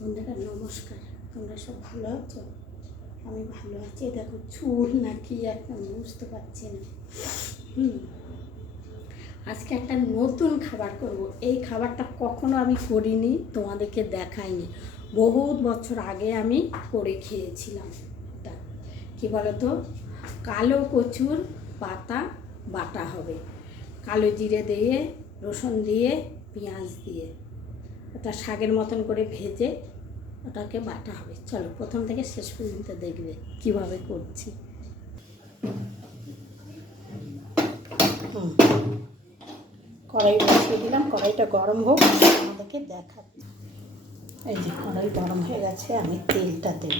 বন্ধুরা নমস্কার, তোমরা সব ভালো আছো? আমি ভালো আছি। দেখো চুল নাকি একদম বুঝতে পারছি না। আজকে একটা নতুন খাবার করব। এই খাবারটা কখনো আমি করিনি, তোমাদেরকে দেখাইনি। বহুত বছর আগে আমি করে খেয়েছিলাম। এটা কী বলো তো, কালো কচুর পাতা বাটা হবে, কালো জিরে দিয়ে, রসুন দিয়ে, পেঁয়াজ দিয়ে ওটা শাকের মতন করে ভেজে ওটাকে বাটা হবে। চলো প্রথম থেকে শেষ পর্যন্ত দেখবে কিভাবে করছি। কড়াই বসিয়ে দিলাম, কড়াইটা গরম হোক, আমাদেরকে দেখাচ্ছি। এই যে কড়াই গরম হয়ে গেছে, আমি তেলটা দেব।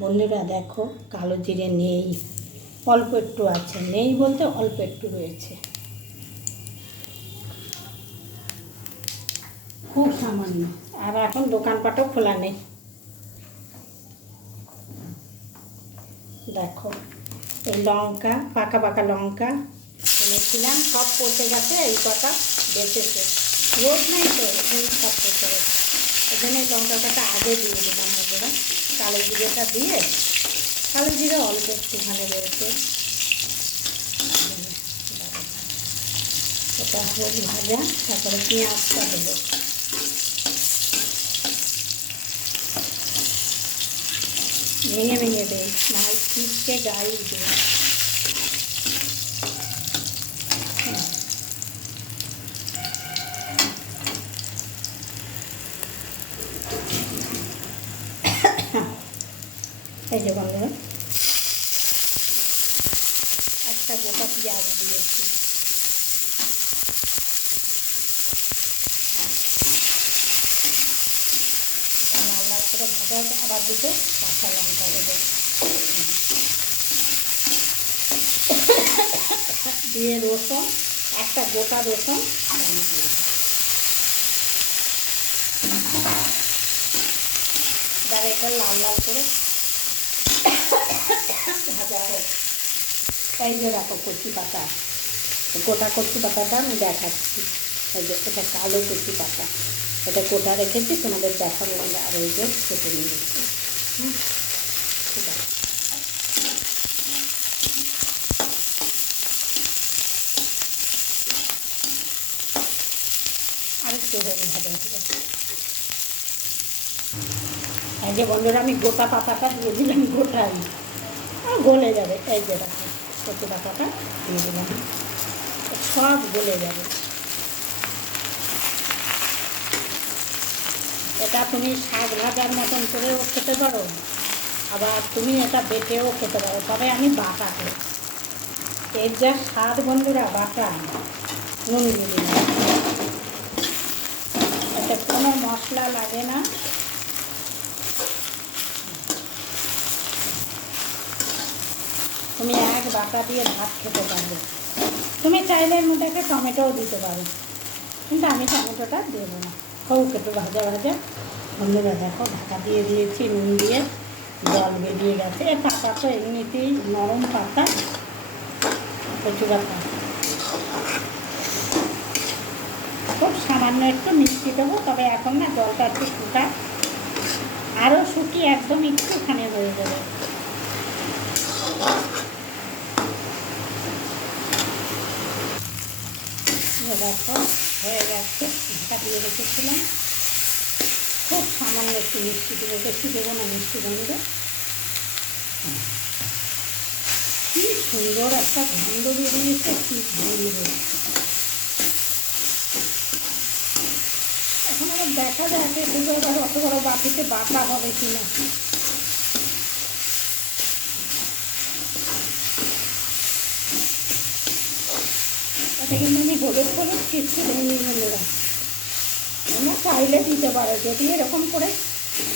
বন্ধুরা দেখো, কালো জিরে নেই, অল্প একটু আছে, নেই বলতে অল্প একটু রয়েছে, খুব সামান্য। আর এখন দোকানপাটও খোলা নেই। দেখো এই লঙ্কা, পাকা পাকা লঙ্কা এনেছিলাম, সব পচে গেছে, এই কটা বেঁচেছে। রোদ নেই তো, সব পচে গেছে। এখানে লঙ্কা কাটা আগে দিয়ে দিলাম বন্ধুরা। কালো জিরেটা দিয়ে, কালো জিরে অল্প একটুখানে রয়েছে, এটা হোক ভাজা। তারপরে পেঁয়াজটা দেবো। ভেঙে ভেঙে দেয়, না হয় ছিটকে গায়ে দেয়। এই যে বন্ধুরা, একটা গোটা পেঁয়াজ দিয়েছি। লাল লাল করে ভাজা, আবার দুটো কাঁচা লঙ্কা দেবো, দিয়ে রসুন, একটা গোটা রসুন দিয়ে এবার এটা লাল লাল করে ভাজা হোক। এই যে দেখো কচি পাতা, গোটা কচি পাতাটা আমি দেখাচ্ছি। এই যে এটা কালো কচি পাতা, এটা গোটা রেখেছি, তোমাদের দেখাবো। আর এই যে কেটে নিয়েছি। ঠিক আছে, আর একটু হয়ে ভালো হবে। এই যে বন্ধুরা, আমি গোটা পাতাটা দিয়ে দিলাম, গোটাই গলে যাবে। এই যে দেখো কচি পাতাটা দিয়ে দিলাম, সব গলে যাবে। এটা তুমি শাক ভাজার মতন করেও খেতে পারো, আবার তুমি এটা বেটেও খেতে পারো, তবে আমি বাটা করি। এর যা স্বাদ বন্ধুরা, বাটা। নুন দিয়ে দিলাম, এতে কোনো মশলা লাগে না। তুমি এক বাটা দিয়ে ভাত খেতে পারবে। তুমি চাইলে এর মধ্যে একটা টমেটোও দিতে পারো, কিন্তু আমি টমেটোটা দেবো না। হোক একটু ভাজা ভাজা। বন্ধুরা দেখো, ঢাকা দিয়ে দিয়েছি, নুন দিয়ে, জল বেরিয়ে গেছে। এ পাতা তো এমনিতেই নরম পাতা, কচু পাতা। খুব সামান্য একটু মিষ্টি দেবো, তবে এখন না, জলটা একটু শুকা, আরও শুকিয়ে একদম একটুখানি হয়ে যাবে। দেখো হয়ে গেছে, ঢাকা দিয়ে রেখেছিলাম। খুব সামান্য একটু মিষ্টি দেবো, বেশি দেবো না মিষ্টি। বন্ধুরা কি সুন্দর একটা গন্ধ বেরিয়েছে, কি বলবো। এখন আবার দেখা যায় যে এগুলো এবার অত বড় বাটিতে বাটা হবে কি না। এটা কিন্তু আমি হলুদ হলুদ কিছু দেয়নি বন্ধুরা, তোমরা চাইলে দিতে পারো, যদি এরকম করে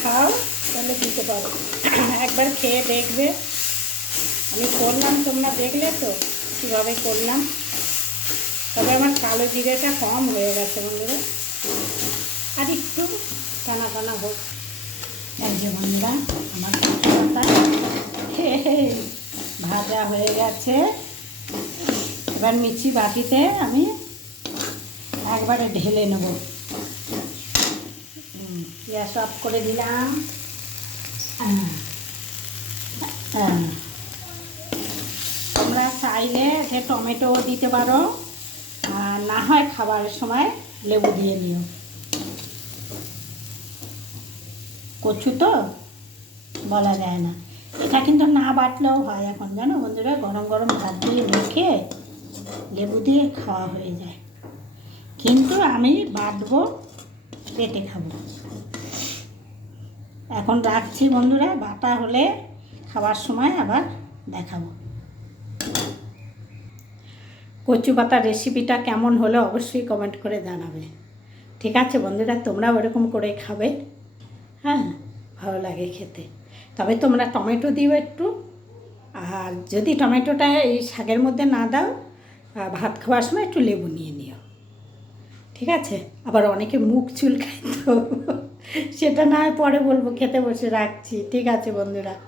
খাও তাহলে দিতে পারো। একবার খেয়ে দেখবে। আমি করলাম, তোমরা দেখলে তো কীভাবে করলাম। তবে আমার কালো জিরেটা কম হয়ে গেছে বন্ধুরা, আর একটু টানা টানা হোক। এই যে বন্ধুরা, আমার পাতা ভাজা হয়ে গেছে। এবার মিক্সি বাটিতে আমি একবারে ঢেলে নেব। গ্যাস অফ করে দিলাম। তোমরা চাইলে যে টমেটো দিতে পারো, আর না হয় খাবারের সময় লেবু দিয়ে নিও। কচু তো বলা যায় না, এটা কিন্তু না বাটলেও হয় এখন, জানো বন্ধুরা, গরম গরম ভাত দিয়ে মেখে লেবু দিয়ে খাওয়া হয়ে যায়। কিন্তু আমি বাটবো, পেটে খাবো। এখন রাখছি বন্ধুরা, বাটা হলে খাবার সময় আবার দেখাবো। কচু পাতার রেসিপিটা কেমন হলো অবশ্যই কমেন্ট করে জানাবে। ঠিক আছে বন্ধুরা, তোমরা ওরকম করে খাবে। হ্যাঁ, ভালো লাগে খেতে। তবে তোমরা টমেটো দিও একটু, আর যদি টমেটোটা এই শাকের মধ্যে না দাও, ভাত খাওয়ার সময় একটু লেবু নিয়ে নিও। ঠিক আছে? আবার অনেকে মুখ চুলকায় তো, সেটা না হয় পরে বলবো। খেতে বসে রাখছি। ঠিক আছে বন্ধুরা।